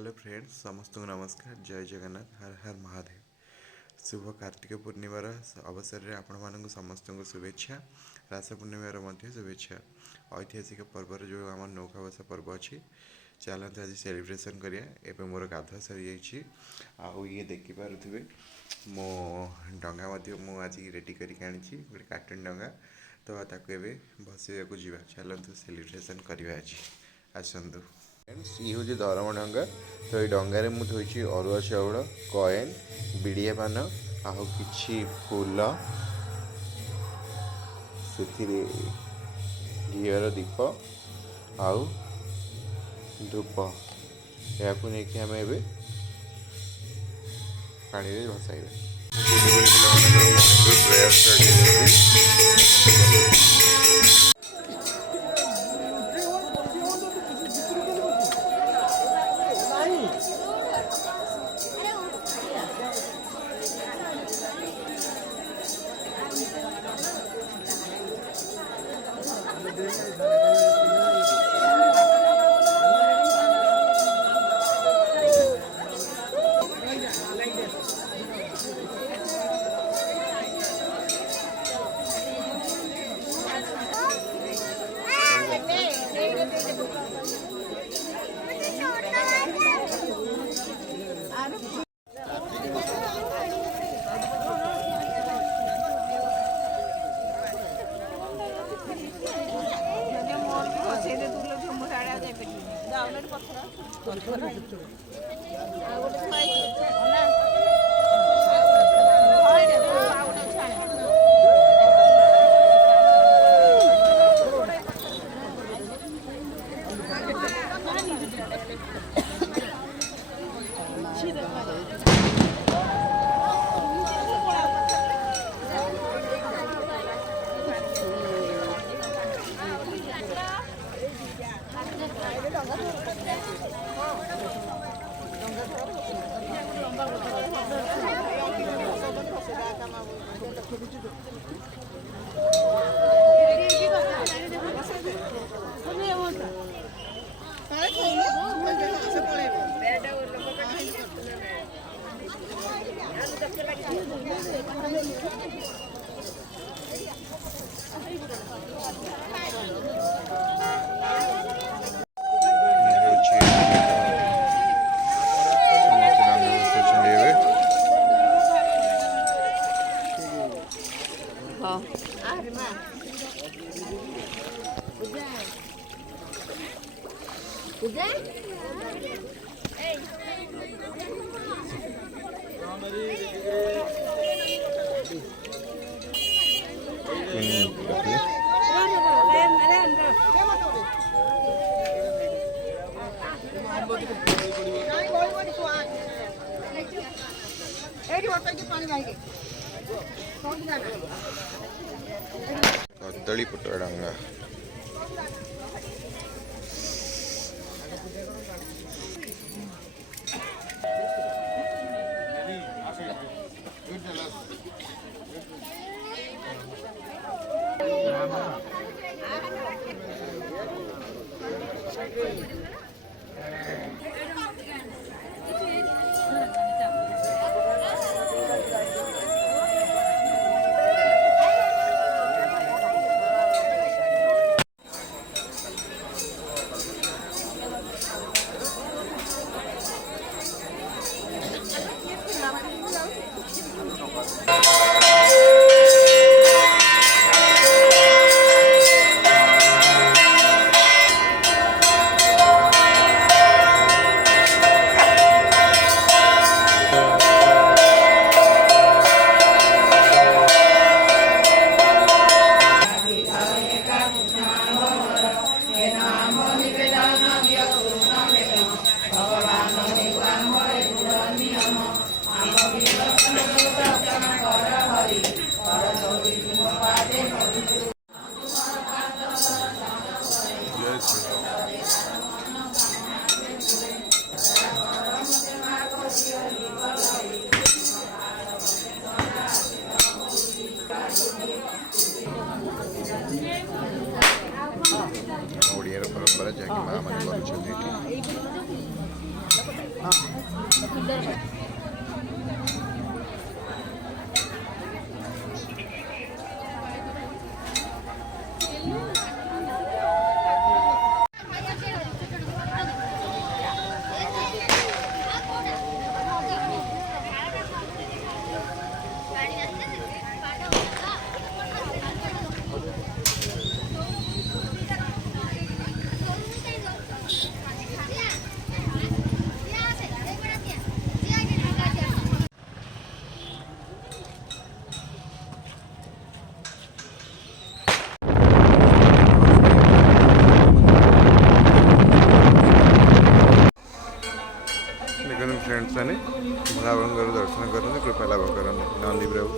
Hello friends, समस्त को नमस्कार। जय जगन्नाथ, हर हर महादेव। शुभ कार्तिक पूर्णिमार अवसर में आपण मानक समस्त को शुभेच्छा। रास पूर्णिमार मध्य शुभेच्छा। ऐतिहासिक पर्वर जो आम नौका बसा पर्व अच्छी, चलते आज सेलिब्रेशन करिया। एवं मोर गाधुआ सरी जाइए। आउ ये देखिपे मो डंगा आज रेडी करके आनी गोटे कार्टून डंगा। तो ताको भसैया को जीवा, चलतु सेलिब्रेशन करवा आज। आसतु ये हूँ धरम डंगा। तो ये डंगार मुझे अरुआ चाउल, कएन, बिड़िया पान, आहु कि फूल, से घीर दीप आउ धूप या नहीं आम ए पानी भसाइबा। कदली पुटरा डंगा देखते फ्रेंड्स मैंने भोलाबाबा दर्शन करते कृपा लाभ करते नंदी प्रभु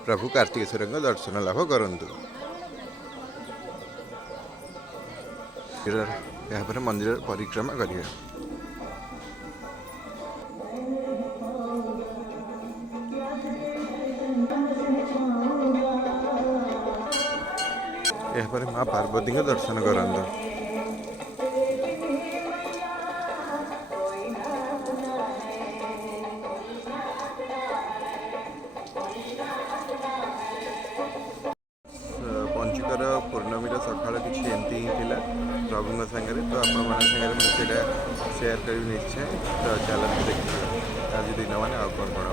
प्रभु कार्तिकेश्वर दर्शन लाभ करतु यहाँ मंदिर परिक्रमा करेंगे यहाँ माँ पार्वती का दर्शन करतु पंचकर पूर्णमी सकाल किसी एमती ही थी प्रभु सागर तो आपण सागर मुझे सेयार करी निश्चय तो चलते देखिए आज दिन मान आ कौन कौन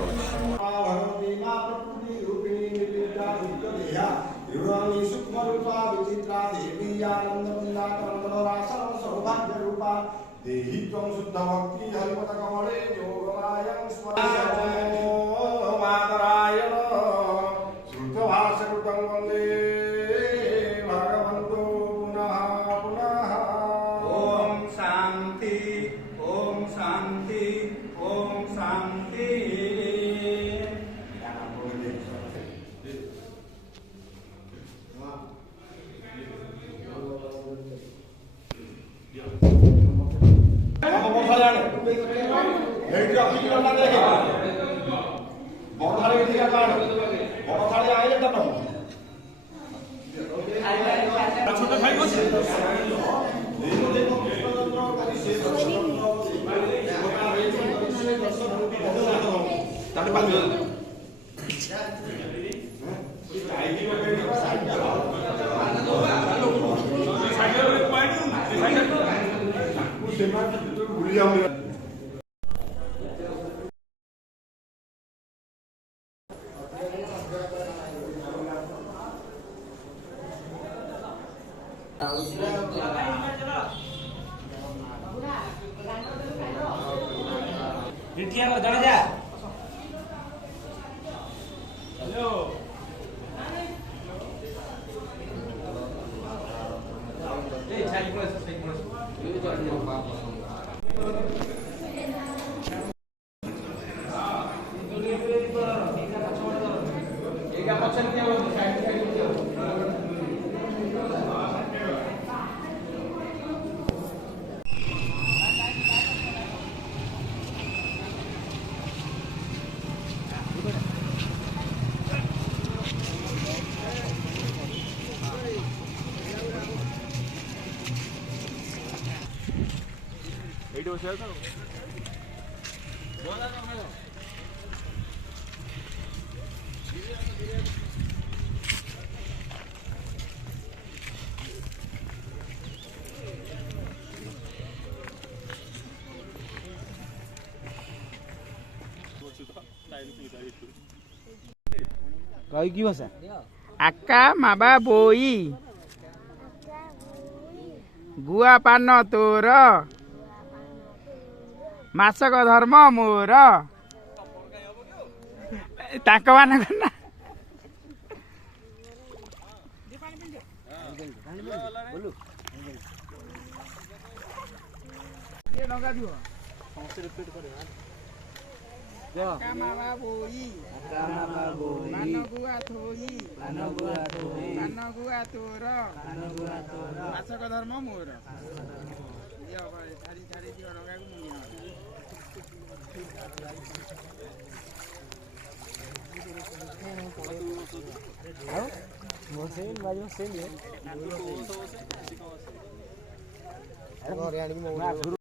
कही की भाषा आका माबा बोई गुआ पान तोर मासक धर्म मोर ताक मान ना मामा बोई मानगुआ थोई मानगुआ तोर मासक धर्म मोर ଘରେ ଆଣିକି